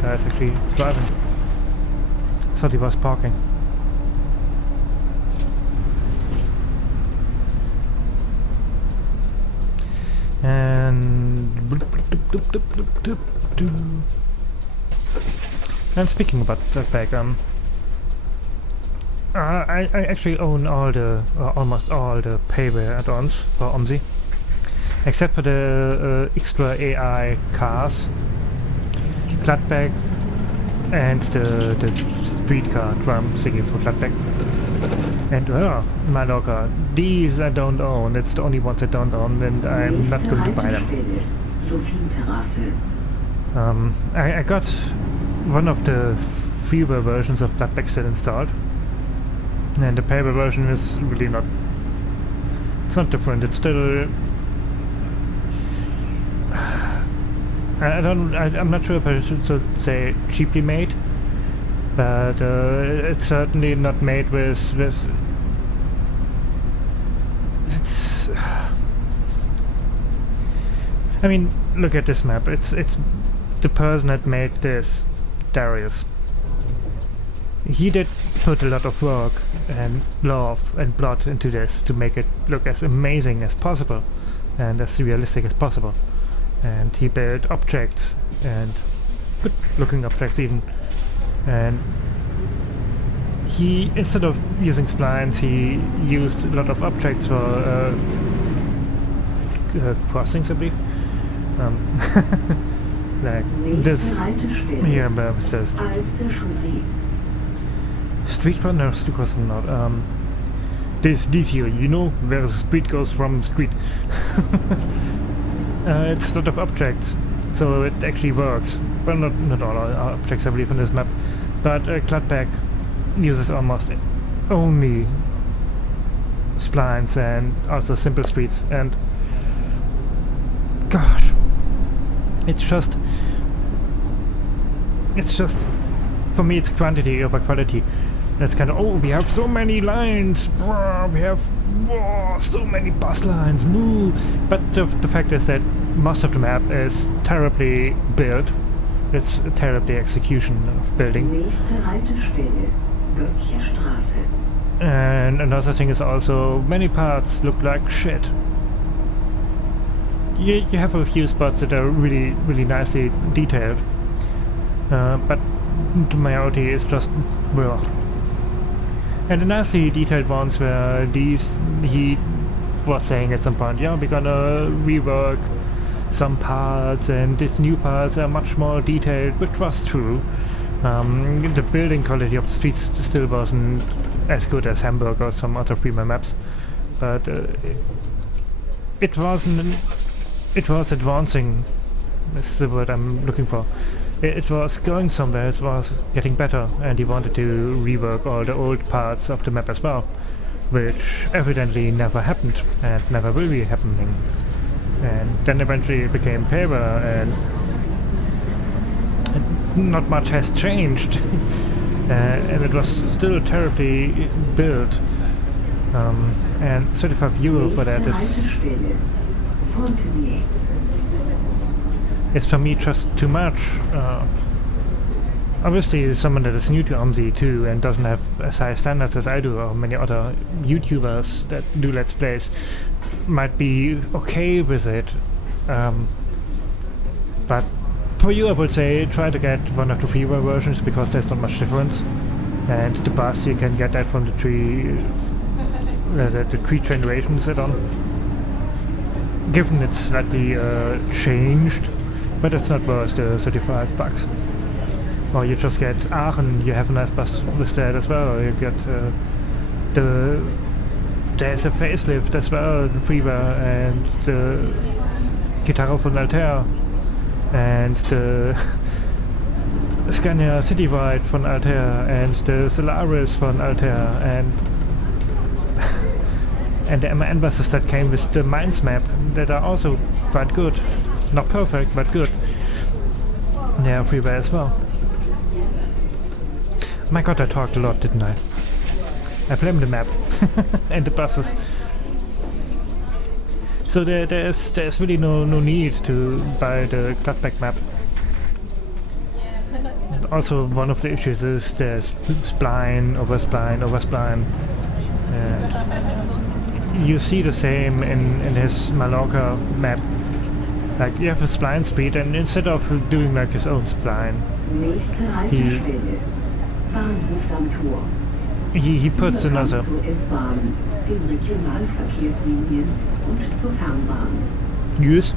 guy is actually driving. Thought he was parking. And speaking about that bag, I actually own all the, almost all the payware add-ons for OMSI, except for the extra AI cars, Gladback, and the streetcar drum thingy for Gladback. And my locker, these I don't own. It's the only ones I don't own, and I'm not going to buy them. I got one of the freeware versions of Gladback still installed, and the payware version is really not. It's not different. It's still. I'm not sure if I should say cheaply made, but it's certainly not made with. It's. I mean, look at this map. It's the person that made this, Darius. He did put a lot of work and love and blood into this to make it look as amazing as possible and as realistic as possible. And he built objects, and good looking objects even, and he, instead of using splines, he used a lot of objects for crossings, I believe. Like this here, but with the street crossing, no, street crossing not. This here, you know, where the street goes from street. It's a lot of objects, so it actually works. Well, not all objects, I believe, on this map. But Gladback uses almost only splines and also simple streets. And gosh, it's just for me, it's quantity over quality. That's kind of, oh, we have so many lines, we have so many bus lines, woo. But the fact is that most of the map is terribly built. It's a terribly execution of building. And another thing is also, many parts look like shit. You have a few spots that are really, really nicely detailed, but the majority is just, well. And the nicely detailed ones were these, he was saying at some point, yeah, we're gonna rework some parts, and these new parts are much more detailed, which was true. The building quality of the streets still wasn't as good as Hamburg or some other freeware maps, but it was advancing, is the word I'm looking for. It was going somewhere, it was getting better, and he wanted to rework all the old parts of the map as well, which evidently never happened and never will be happening. And then eventually it became paper, and not much has changed. And it was still terribly built. And €35 for that is for me just too much. Obviously, someone that is new to OMSI too and doesn't have as high standards as I do, or many other YouTubers that do Let's Plays, might be okay with it. But for you, I would say try to get one of the freeware versions, because there's not much difference. And the bus, you can get that from the three generations add-on. Given it's slightly changed, but it's not worth the $35. Or you just get Aachen, you have a nice bus with that as well. Or you get there's a facelift as well, the freeware, and the Gitarre von Altair, and the Scania Citywide von Altair, and the Solaris von Altair, and and the MAN buses that came with the Mainz map that are also quite good. Not perfect, but good. They are freeware as well. My god, I talked a lot, didn't I? I blame the map and the buses. So there's really no need to buy the Gladback map. also one of the issues is there's spline, over spline, over spline. And you see the same in his Mallorca map. Like, you have a spline speed, and instead of doing like his own spline, he puts another. Yes.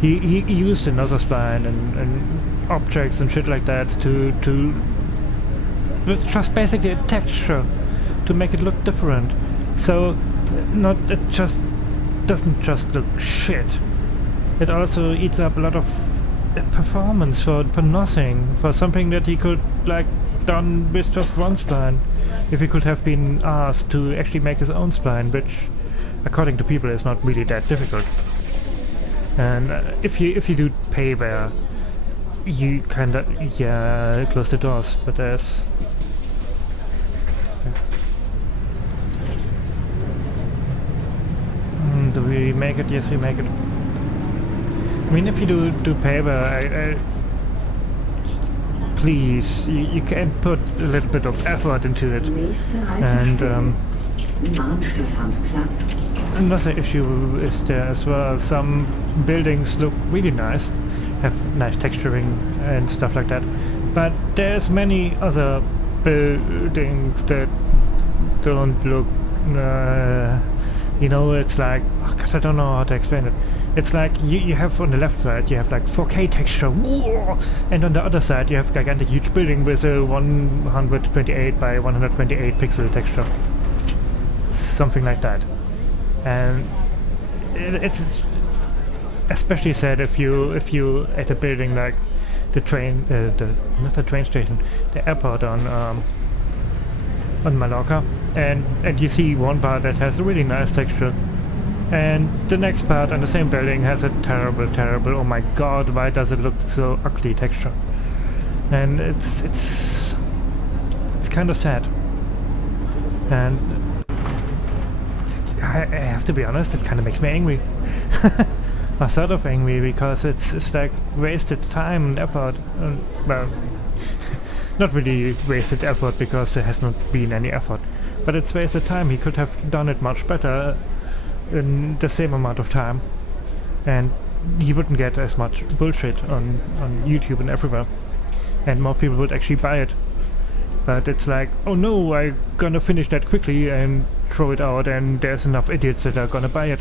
He used another spline and objects and shit like that to just basically a texture to make it look different. So it just doesn't just look shit. It also eats up a lot of performance for nothing, for something that he could like done with just one spline. If he could have been asked to actually make his own spline, which according to people is not really that difficult. And if you do payware, you kinda close the doors, but there's do we make it? Yes, we make it. I mean, if you do payware, please, you can put a little bit of effort into it. And another issue is there as well. Some buildings look really nice, have nice texturing and stuff like that, but there's many other buildings that don't look you know, it's like, oh God, I don't know how to explain it. It's like you have on the left side, you have like 4K texture, whoa! And on the other side you have gigantic huge building with a 128 by 128 pixel texture. Something like that. And it's especially sad if you at a building like the train, not the train station, the airport on Mallorca, and you see one part that has a really nice texture, and the next part on the same building has a terrible, oh my god, why does it look so ugly texture? And it's kind of sad. And I have to be honest, it kind of makes me angry. Or sort of angry, because it's like wasted time and effort. Well, not really wasted effort, because there has not been any effort, but it's wasted time. He could have done it much better in the same amount of time, and he wouldn't get as much bullshit on YouTube and everywhere, and more people would actually buy it. But it's like, oh no, I'm gonna finish that quickly and throw it out, and there's enough idiots that are gonna buy it.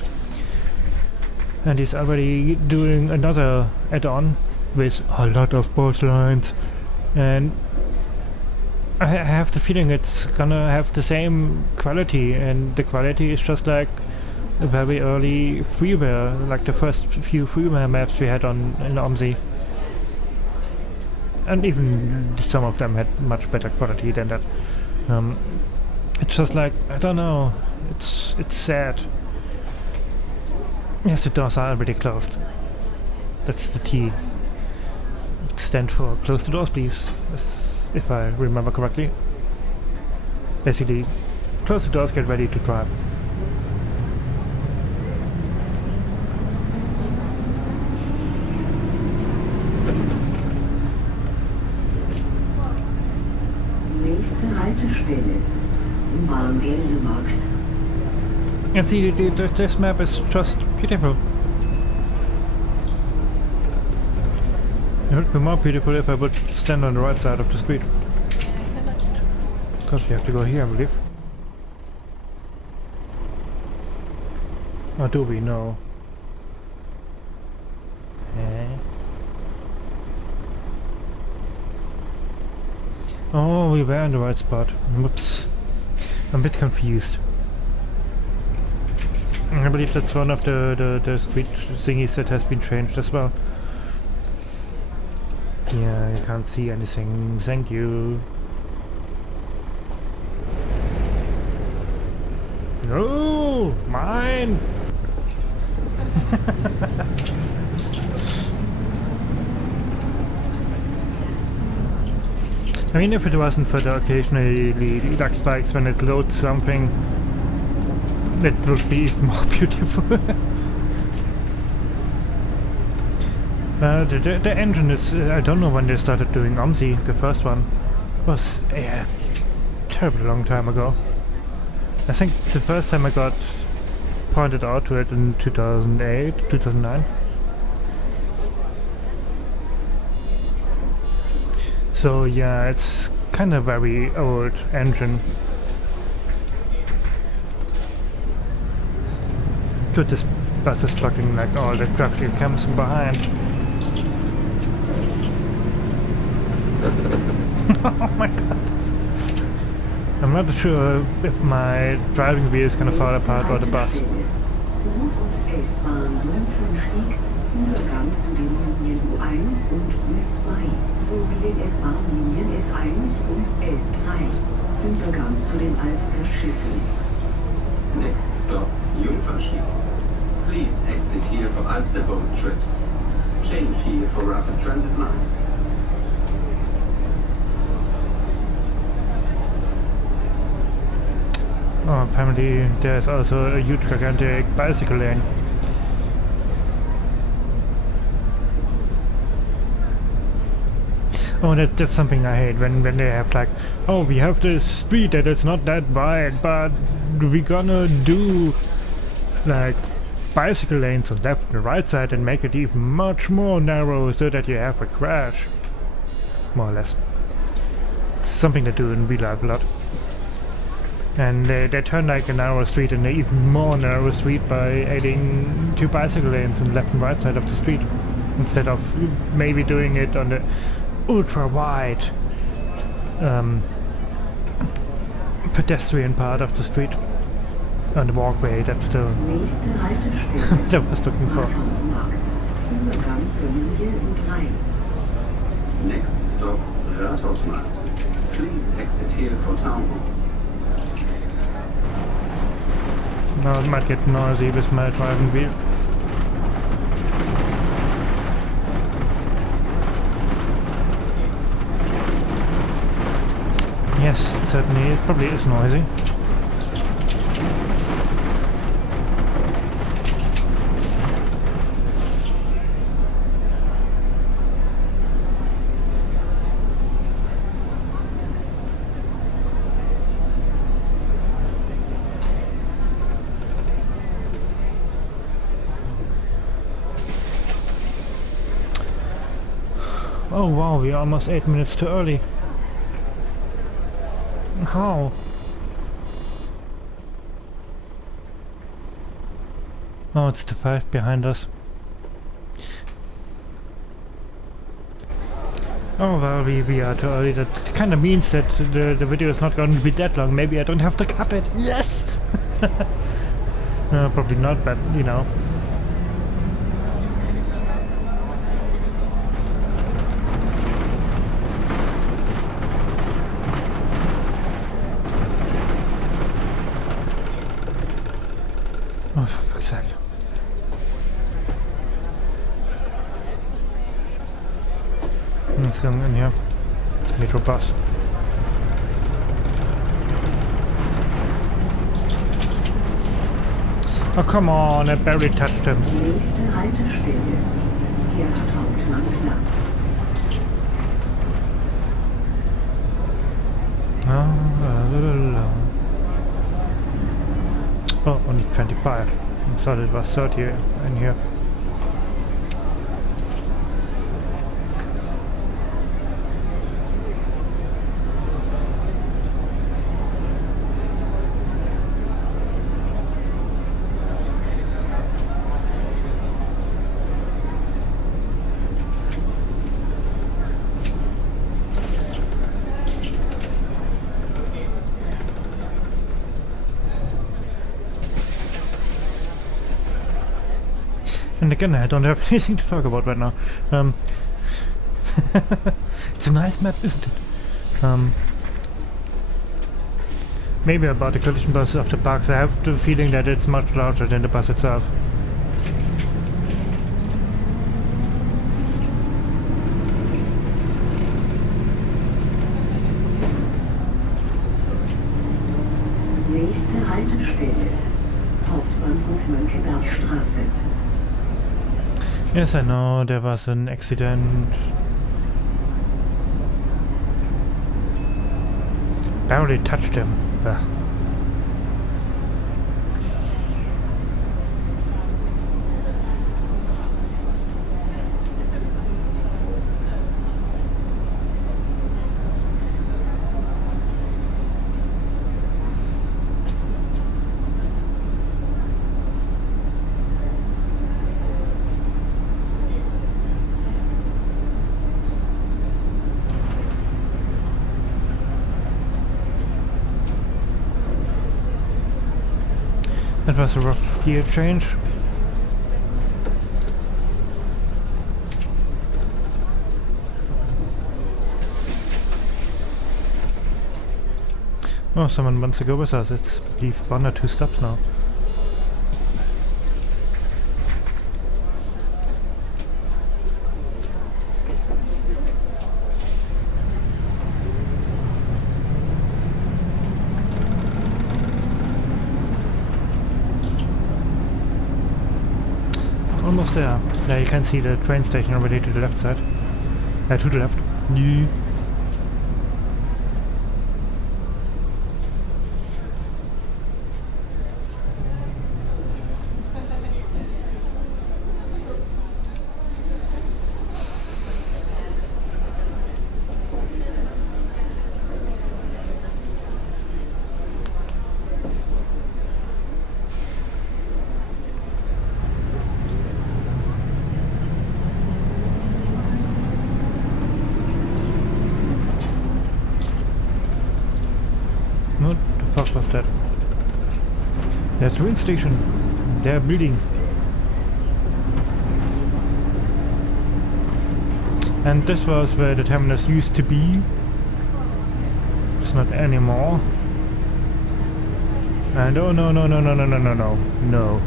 And he's already doing another add-on with a lot of boss lines, and I have the feeling it's gonna have the same quality, and the quality is just like a very early freeware, like the first few freeware maps we had in OMSI. And even some of them had much better quality than that. It's just like, I don't know, it's sad. Yes, the doors are already closed. That's the T. It stands for close the doors, please. If I remember correctly. Basically, close the doors, get ready to drive. Nächste Haltestelle, Bahngänsemarkt. And see, this map is just beautiful. It would be more beautiful if I would stand on the right side of the street. Because we have to go here, I believe. Or do we? No. Oh, we were in the right spot. Whoops. I'm a bit confused. I believe that's one of the street thingies that has been changed as well. Yeah, I can't see anything. Thank you. No! Mine! I mean, if it wasn't for the occasionally lag spikes when it loads something, it would be more beautiful. The engine is, I don't know when they started doing OMSI, the first one. Was a terribly long time ago. I think the first time I got pointed out to it in 2008, 2009. So yeah, it's kind of very old engine. Good, this bus is blocking like all the traffic that comes from behind. Oh my god. I'm not sure if my driving wheel is gonna fall apart or the bus. Übergang zu den Linien U1 und U2 sowie den S-Bahn-Linien S1 und S3. Übergang zu den Alster-Schiffen. Next stop, Jungfernstieg. Please exit here for Alster boat trips. Change here for rapid transit lines. Oh, apparently there's also a huge gigantic bicycle lane. Oh, that's something I hate, when they have like, oh, we have this street that it's not that wide, but we're gonna do like bicycle lanes on left and right side and make it even much more narrow so that you have a crash. More or less. It's something they do in real life a lot. And they turn like a narrow street into an even more narrow street by adding 2 bicycle lanes on left and right side of the street, instead of maybe doing it on the ultra wide pedestrian part of the street, on the walkway. That's the what I was looking for. Next stop, Rathausmarkt. Please exit here for town hall. Now it might get noisy with my driving wheel. Yes, certainly, it probably is noisy. Oh wow, we're almost 8 minutes too early. How? Oh, it's the 5 behind us. Oh well, we are too early. That kind of means that the video is not going to be that long. Maybe I don't have to cut it. Yes! No, probably not, but you know. Oh, for fuck's sake. Let's go in here. It's a metro bus. Oh, come on, I barely touched him. Nächste Haltestelle. Hier hat Hauptmann Platz. Oh, only 25. I thought it was 30 in here. And again, I don't have anything to talk about right now. It's a nice map, isn't it? Maybe about the collision bus of the parks. I have the feeling that it's much larger than the bus itself. Nächste Haltestelle. Hauptbahnhof Mönckebergstraße. Yes, I know there was an accident. Barely touched him. Ugh. That was a rough gear change. Oh, someone wants to go with us. It's, I believe, 1 or 2 stops now. Almost there. Yeah, you can see the train station already to the left side. To the left. Yeah. What the fuck was that? There's a train station. They're building. And this was where the terminus used to be. It's not anymore. And oh no no no no no no no no no.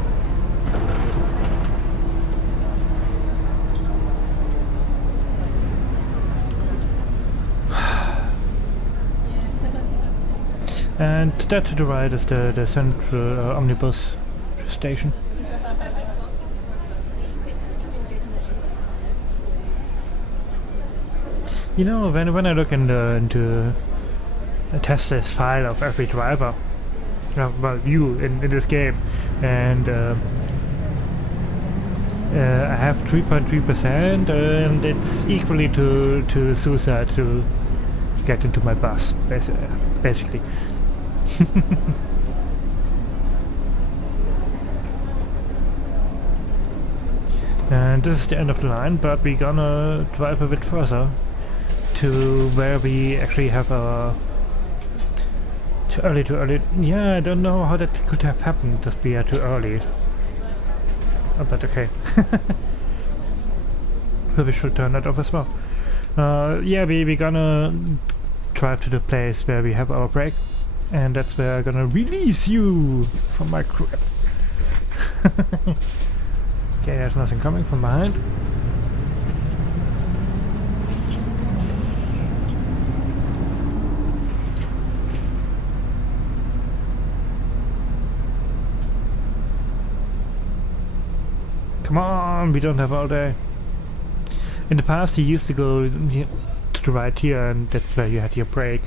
And that to the right is the central omnibus station. You know, when I look into test this file of every driver, well, you in this game, and I have 3.3%, and it's equally to suicide to get into my bus, basically. And this is the end of the line, but we're gonna drive a bit further to where we actually have a too early. Yeah, I don't know how that could have happened, just be too early. Oh, but okay. So we should turn that off as well. Yeah, we're gonna drive to the place where we have our break, and that's where I'm gonna release you from my crib. Okay, there's nothing coming from behind. Come on, we don't have all day. In the past you used to go to the right here, and that's where you had your break,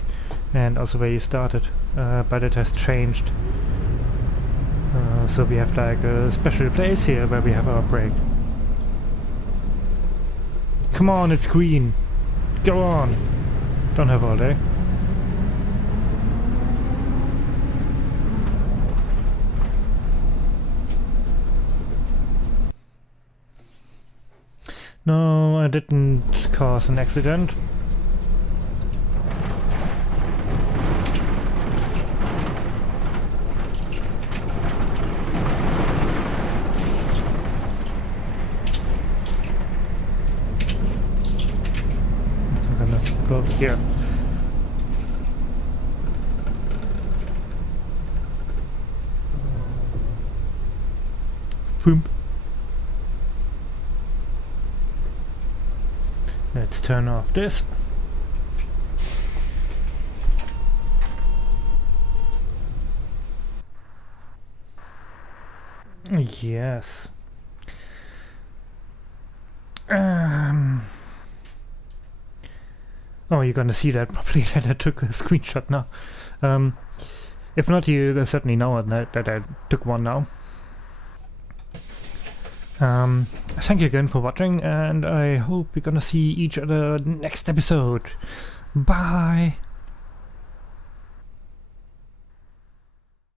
and also where you started, but it has changed. So we have like a special place here where we have our break. Come on, it's green. Go on. Don't have all day. No, I didn't cause an accident. I'm gonna go here. Boom. Let's turn off this. Yes. Oh, you're gonna see that probably that I took a screenshot now. If not, you certainly know that I took one now. Thank you again for watching, and I hope we're gonna see each other next episode. Bye!